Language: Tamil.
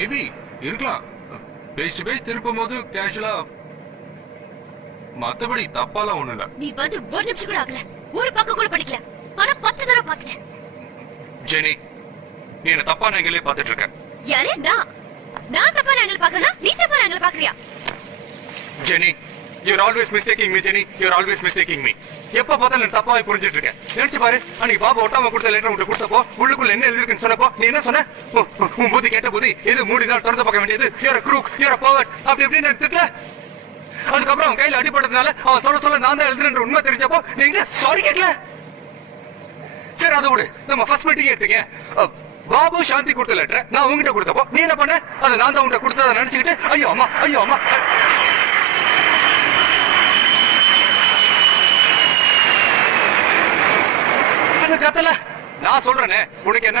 மேபி இருக்கலாம். பேஸ் டு பேஸ் திருப்பும் போது கேஷுவலா, மத்தபடி தப்பாலாம் ஒண்ணு இல்ல. நீ வந்து ஒரு நிமிஷம் கூட ஆகல, ஒரு பக்கம் கூட படிக்கல, ஆனா 10 தடவை பார்த்துட்டேன். ஜெனி, நீ என்ன தப்பான ஆங்கிளே பார்த்துட்டு இருக்க. யாரே நான் தப்பான ஆங்கிள் பார்க்கறேனா நீ தப்பான ஆங்கிள் பார்க்கறியா? Jenny, you're always mistaking me, Jenny. You're always mistaking me. எப்ப பார்த்தாலும் நான் தப்பாவே புரிஞ்சிட்டு இருக்கேன். நினைச்சு பாரு, அன்னைக்கு பாபா ஒட்டாம கொடுத்த லெட்டர் உன்கிட்ட கொடுத்தப்போ உள்ளுக்குள்ள என்ன எழுதிருக்குன்னு சொன்னப்போ நீ என்ன சொன்ன? உன் புத்தி கேட்ட புத்தி எது மூடிதான் திறந்து பார்க்க வேண்டியது. you're a crook, you're a pervert அப்படி இப்படின்னு எடுத்துக்கல. அதுக்கப்புறம் அவன் கையில அடிபட்டதுனால அவன் சொல்ல நான் தான் எழுதுறேன்ற உண்மை தெரிஞ்சப்போ நீங்க சாரி கேட்கல. சரி அதை விடு, நம்ம ஃபர்ஸ்ட் மீட்டிங் எடுத்துக்க. பாபு சாந்தி கொடுத்த லெட்டர் நான் உங்ககிட்ட கொடுத்தப்போ நீ என்ன பண்ண? அதை நான் தான் உங்ககிட்ட கொடுத்ததை நினைச்சுக்கிட்டு ஐயோ அம்மா ஐயோ அம்மா கத்தல. நான் சொல்றேனே, உனக்கு என்ன